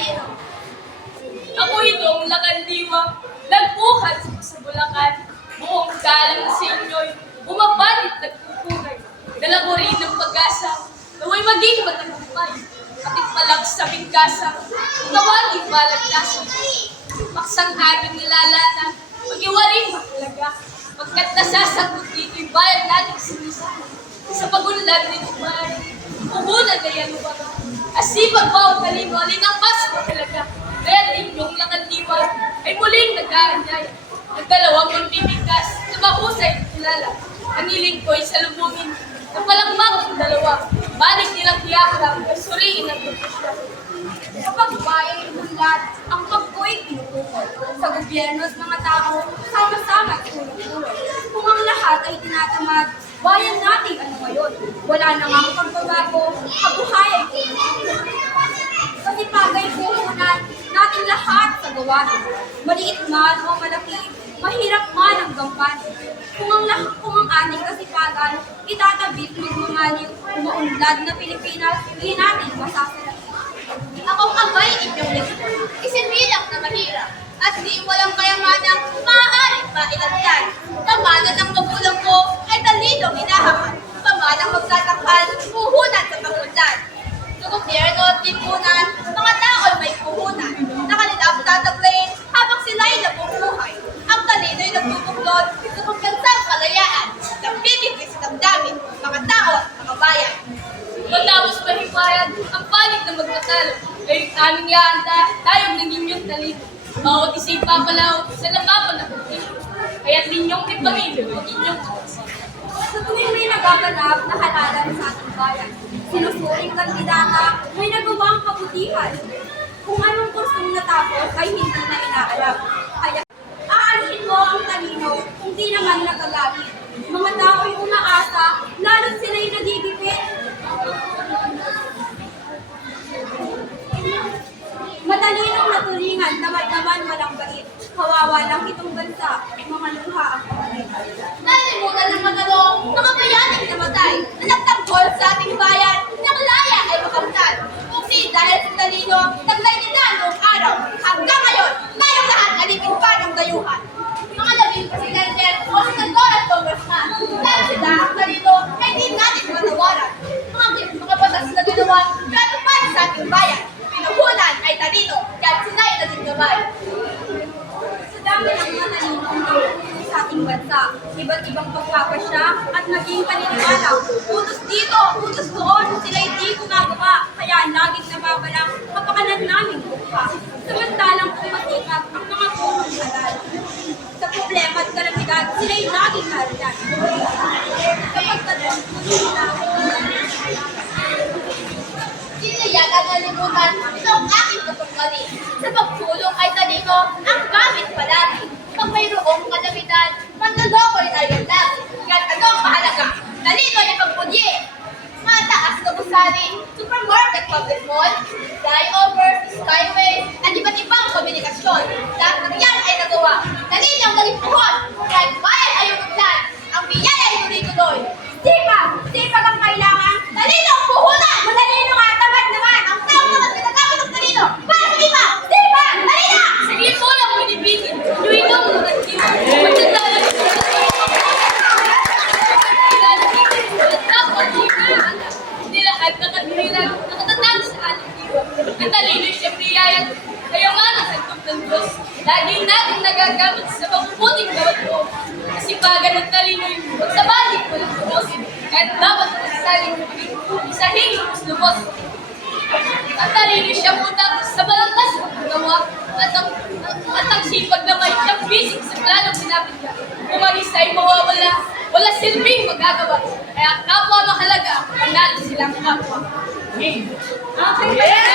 talino. Ako itong lakandiwa, nagbuhat sa Bulacan. Buong galang sa inyo'y bumabalit nagpupunay. Dala ko rin ng pag-asa, naway maging matagumpay. Kapit palag sa bigkasa, tawagin balagtasan. Paksang aking nilalatan, mag-iwaring mahalaga. Pagkat nasasagot dito'y bayan natin sinisa. Sa pagunlad nito bayan, puhunan na yan umaga. Asipag bawat talino, alin ang mas mahalaga. Kaya linglong lang ang diwa ay muling nag-aanyay. Nagdalawang magbibigkas na mahusay kilala. Ang hiling ko'y salubungin ng palakmak ng dalawa. Balik nilang hiyaharap ay suriin ang pagkasya. Kapag bayan ibulat, ang pagko'y pinupukol. Sa gobyerno at mga tao, sama-sama at tulong-tulong. Kung ang lahat ay tinatamad, bayan natin ano ngayon. Wala na nga ang pagbabago, kabuhayan ko. Sa ipagay puhunan, natin lahat sa gawain. Maliit man o malaki, mahirap man ang gampan. Kung ang lahat kung ang ating kasipagan, itatabit magmamaliw, umaunlad na Pilipinas, hindi natin masasalat. Akong abay inyong lingkod. Isinilang na mahirap. At di walang kayamanang maaaring mailagdan. Pamanan ng Matapos mahiwayan ang panig na magtatalo, ay aming yaanda, tayong naging yung talino. Bawat isa'y papalaw sa labapan na pagkino. Kaya't ninyong ipamilyo ang inyong. Sa tuwing may nagaganap na halalan sa ating bayan, sinusuring kandidata may nagawang kabutihan. Kung anong kursong natapos ay hindi na inaalam. Kaya aalhin mo ang talino kung di naman nagagamit. Mga tao'y umaasa, lalo't sila'y nagigipit. Natulingan, tamad naman walang bait. Kawawa lang itong bansa, mga luha ang pamalitan. Nalimutan ng magalo, mga bayaning namatay, na nagtanggol sa ating bayan, ng laya ay makamtan. Kung di dahil sa talino, taglay nila noong araw, hanggang ngayon, mayroong lahat alipin pa ng dayuhan. Mga labing presidente o senador at congressman, dahil sila ang talino, ay di natin matawaran. Mga, mga batas na ginawa, pero para sa ating bayan, pinuhunan ay talino, kaya sila ay naging gabay. Sa dami ng mga naninong sa ating bansa, iba't ibang pagpapasya at naging paniniwala. Utos dito, utos doon, sila'y di gumagawa, kaya laging nababalang kapakanan namin buka. Samantalang pumatikap ang mga purong halal. Sa problema at kalamidad, sila'y laging nariyan. Kapag tatlong Sinayak at nalimutan, ito ang aking katunggali. Sa pagsulong ay talino, ang gamit palagi. Pag mayroong kalamidad, manloloko rin ay ang lagi. Yan ano ang mahalaga? Talino ay pagpudye. Mataas na gusali, supermarket, public mall, flyover, skyway, at iba't ibang komunikasyon. Lahat ng yan ay nagawa. Talino ang naging puhon. Kahit bayan ay umuglan, ang biyaya ay tuloy-tuloy. Sipag! Sipag ang kailangan! Talino ang puhunan! Madalino nga, tamad naman! Ang tao naman ginagamit ng talino para sa iba! Sipag! Talino! Sige po lang binibigin, yung itong mga tiwa. Magdadala Hindi lahat nakatwiran, nakatatag sa ating diwa. Ang talino'y siya priyayat, kayo nga nasagtog ng Diyos. Lagi natin nagagamit sa mabubuting gawat mo. Kasipagan ng talino'y magsabalik mo ng tumos. Kahit dapat masasaling maging isahing lubos. Ang talino siya putak sa balangkas ng gawa at ang, at ang sipag na may siyang bisig sa planong. Kung ang isa ay mawawala, wala silbing magagawa. Kaya kapwa mahalaga, natin silang kapwa. Okay.